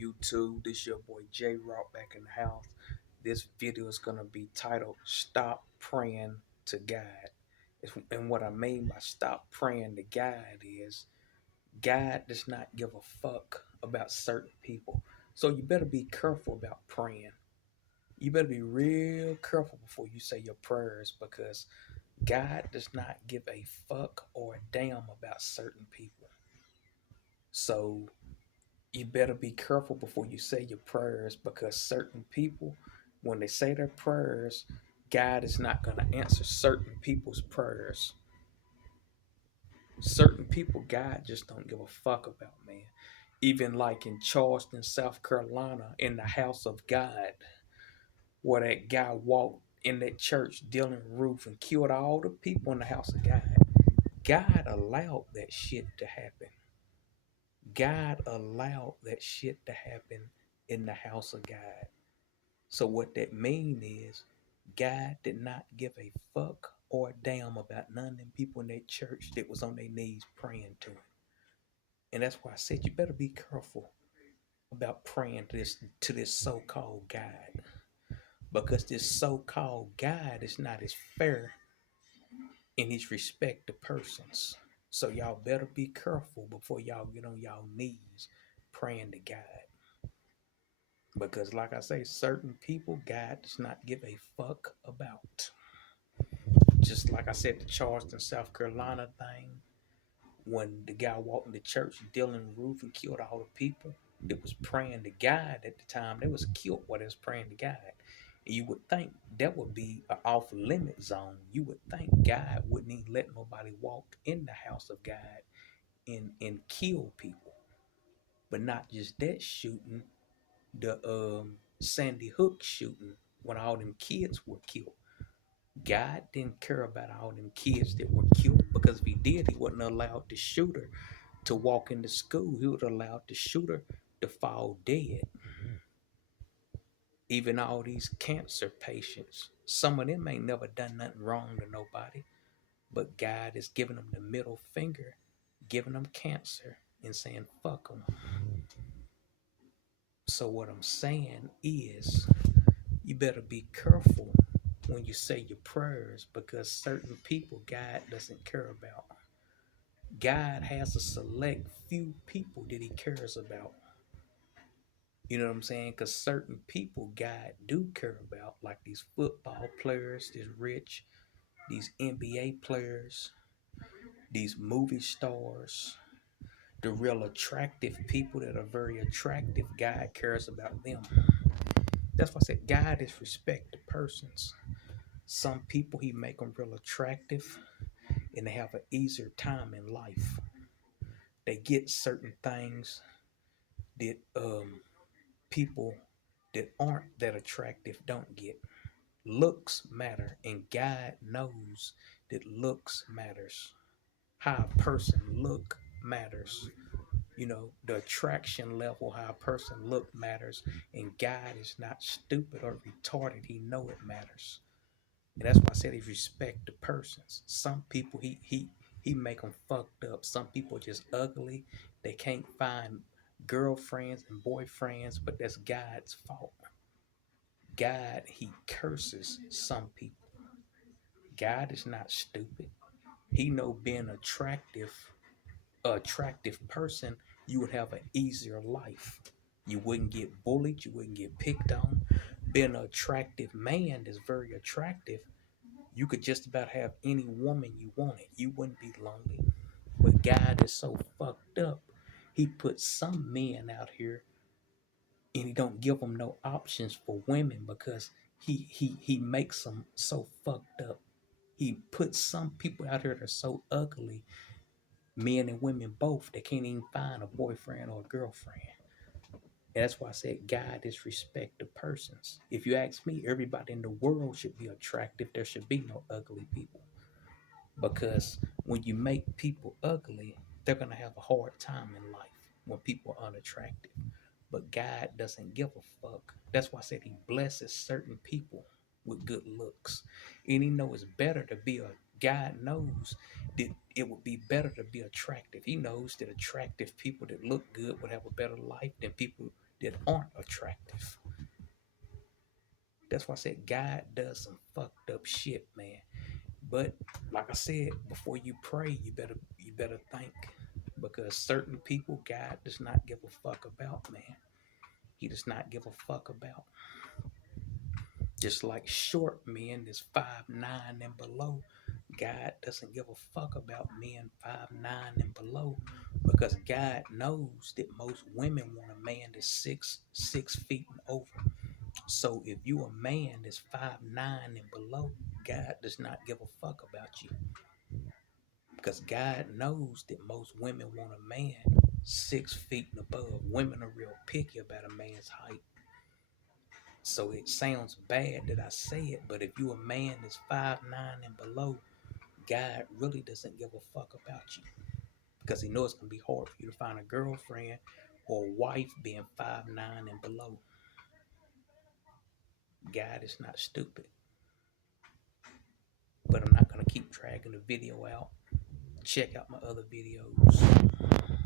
YouTube? This your boy J Rock back in the house. This video is gonna be titled "Stop Praying to God." And what I mean by stop praying to God is God does not give a fuck about certain people. So you better be careful about praying. You better be real careful before you say your prayers because God does not give a fuck or a damn about certain people. So you better be careful before you say your prayers because certain people, when they say their prayers, God is not going to answer certain people's prayers. Certain people, God just don't give a fuck about, man. Even like in Charleston, South Carolina, in the house of God, where that guy walked in that church, Dylan Roof, and killed all the people in the house of God. God allowed that shit to happen. God allowed that shit to happen in the house of God. So what that mean is God did not give a fuck or a damn about none of them people in that church that was on their knees praying to him. And that's why I said you better be careful about praying to this so-called God. Because this so-called God is not as fair in his respect to persons. So y'all better be careful before y'all get on y'all knees praying to God. Because, like I say, certain people God does not give a fuck about. Just like I said, the Charleston, South Carolina thing, when the guy walked in the church, Dylan Roof, and killed all the people that was praying to God at the time, they was killed while they was praying to God. And you would think that would be an off limit zone. You would think God wouldn't even let nobody walk in the house of God and kill people. But not just that shooting, the Sandy Hook shooting when all them kids were killed. God didn't care about all them kids that were killed because if he did, he wouldn't allow the shooter to walk into school. He would allow the shooter to fall dead. Even all these cancer patients, some of them ain't never done nothing wrong to nobody, but God is giving them the middle finger, giving them cancer and saying fuck them. So what I'm saying is you better be careful when you say your prayers because certain people God doesn't care about. God has a select few people that he cares about. You know what I'm saying? Because certain people God do care about, like these football players, these rich, these NBA players, these movie stars, the real attractive people that are very attractive. God cares about them. That's why I said God is respect to persons. Some people he make them real attractive and they have an easier time in life. They get certain things that people that aren't that attractive don't get. Looks matter, and God knows that looks matters. How a person look matters. You know, the attraction level, how a person look matters, and God is not stupid or retarded. He know it matters. And that's why I said he respect the persons. Some people he make them fucked up. Some people are just ugly. They can't find girlfriends and boyfriends, but that's God's fault. God, he curses some people. God is not stupid. He know being attractive person, you would have an easier life. You wouldn't get bullied. You wouldn't get picked on. Being an attractive man is very attractive. You could just about have any woman you wanted. You wouldn't be lonely. But God is so fucked up. He puts some men out here and he don't give them no options for women because he makes them so fucked up. He puts some people out here that are so ugly, men and women both, they can't even find a boyfriend or a girlfriend. And that's why I said God is respect to persons. If you ask me, everybody in the world should be attractive. There should be no ugly people. Because when you make people ugly, they're gonna have a hard time in life when people are unattractive. But God doesn't give a fuck. That's why I said he blesses certain people with good looks. And he knows it's better to be a God knows that it would be better to be attractive. He knows that attractive people that look good would have a better life than people that That's why I said God does some fucked up shit, man. But like I said, before you pray, you better think. Because certain people God does not give a fuck about, man. He does not give a fuck about. Just like short men is 5'9" and below. God doesn't give a fuck about men 5'9" and below because God knows that most women want a man that's six feet and over. So if you a man that's 5'9" and below, God does not give a fuck about you because God knows that most women want a man 6 feet and above. Women are real picky about a man's height. So it sounds bad that I say it, but if you a man that's 5'9" and below, God really doesn't give a fuck about you because he knows it's gonna be hard for you to find a girlfriend or a wife being 5'9" and below. God is not stupid. But I'm not gonna keep dragging the video out. Check out my other videos.